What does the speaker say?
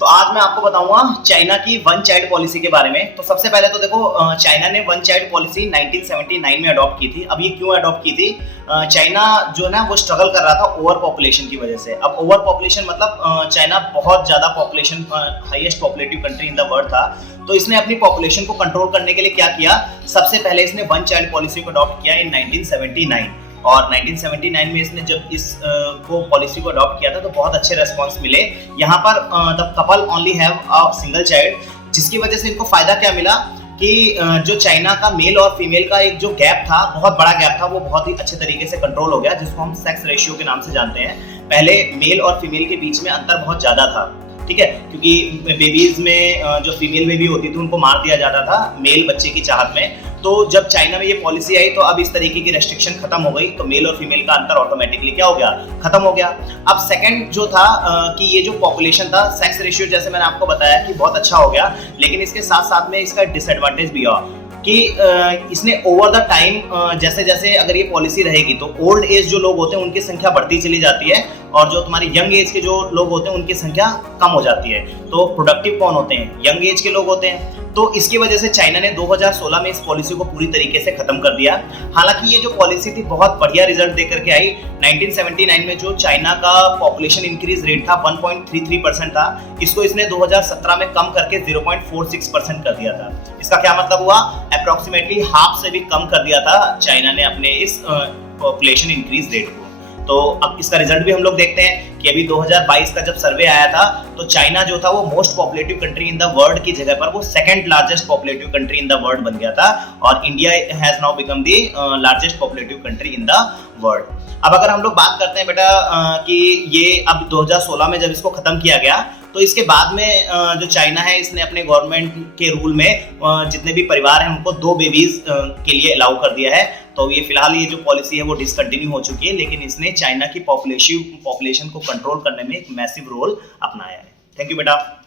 तो आज मैं आपको बताऊंगा चाइना की वन चाइल्ड पॉलिसी के बारे में। तो सबसे पहले तो देखो, चाइना ने वन चाइल्ड पॉलिसी 1979 में अडॉप्ट की थी। अब ये क्यों अडॉप्ट की थी? चाइना जो है ना वो स्ट्रगल कर रहा था ओवर पॉपुलेशन की वजह से। अब ओवर पॉपुलेशन मतलब चाइना बहुत ज्यादा population, highest populative country in the world था। तो इसने अपनी पॉपुलेशन को कंट्रोल करने के लिए क्या किया? सबसे पहले इसने वन चाइल्ड पॉलिसी को अडॉप्ट किया इन 1979। और 1979 में इसने जब इस को पॉलिसी को अडॉप्ट किया था तो बहुत अच्छे रेस्पॉन्स मिले। यहाँ पर the couple only have a single child, जिसकी वजह से इनको फायदा क्या मिला कि जो चाइना का मेल और फीमेल का एक जो गैप था, बहुत बड़ा गैप था, वो बहुत ही अच्छे तरीके से कंट्रोल हो गया, जिसको हम सेक्स रेशियो के नाम से जानते हैं। पहले मेल और फीमेल के बीच में अंतर बहुत ज्यादा था, ठीक है, क्योंकि बेबीज में जो फीमेल बेबी होती थी उनको मार दिया जाता था मेल बच्चे की चाहत में। तो जब चाइना में ये पॉलिसी आई तो अब इस तरीके की रेस्ट्रिक्शन खत्म हो गई, तो मेल और फीमेल का अंतर ऑटोमेटिकली क्या हो गया? खत्म हो गया। अब सेकंड जो था कि ये जो पॉपुलेशन था, सेक्स रेशियो जैसे मैंने आपको बताया कि बहुत अच्छा हो गया, लेकिन इसके साथ साथ में इसका डिसएडवांटेज भी हुआ कि इसने ओवर द टाइम जैसे जैसे अगर ये पॉलिसी रहेगी तो ओल्ड एज जो लोग होते हैं उनकी संख्या बढ़ती चली जाती है, और जो तुम्हारी यंग एज के जो लोग होते हैं उनकी संख्या कम हो जाती है। तो प्रोडक्टिव कौन होते हैं? यंग एज के लोग होते हैं। तो इसकी वजह से चाइना ने 2016 में इस पॉलिसी को पूरी तरीके से खत्म कर दिया। हालांकि ये जो पॉलिसी थी बहुत बढ़िया रिजल्ट देकर के आई। 1979 में जो चाइना का पॉपुलेशन इंक्रीज रेट था 1.33% था, इसको इसने 2017 में कम करके 0.46% कर दिया था। इसका क्या मतलब हुआ? अप्रोक्सीमेटली हाफ से भी कम कर दिया था चाइना ने अपने इस पॉपुलेशन इंक्रीज रेट को। तो अब इसका रिजल्ट भी हम लोग देखते हैं कि अभी 2022 का जब सर्वे आया था तो चाइना जो था वो most populative country in the world की जगह पर वो second largest populative country in the world बन गया था, और India has now become the largest populative country in the world. अब अगर हम लोग बात करते हैं बेटा कि ये अब 2016 में जब इसको खत्म किया गया तो इसके बाद में जो चाइना है इसने अपने गवर्नमेंट के रूल में जितने भी परिवार हैं उनको 2 बेबीज के लिए अलाउ कर दिया है। तो ये फिलहाल ये जो पॉलिसी है वो डिसकंटिन्यू हो चुकी है, लेकिन इसने चाइना की पॉपुलेशन को कंट्रोल करने में एक मैसिव रोल अपनाया है। थैंक यू बेटा।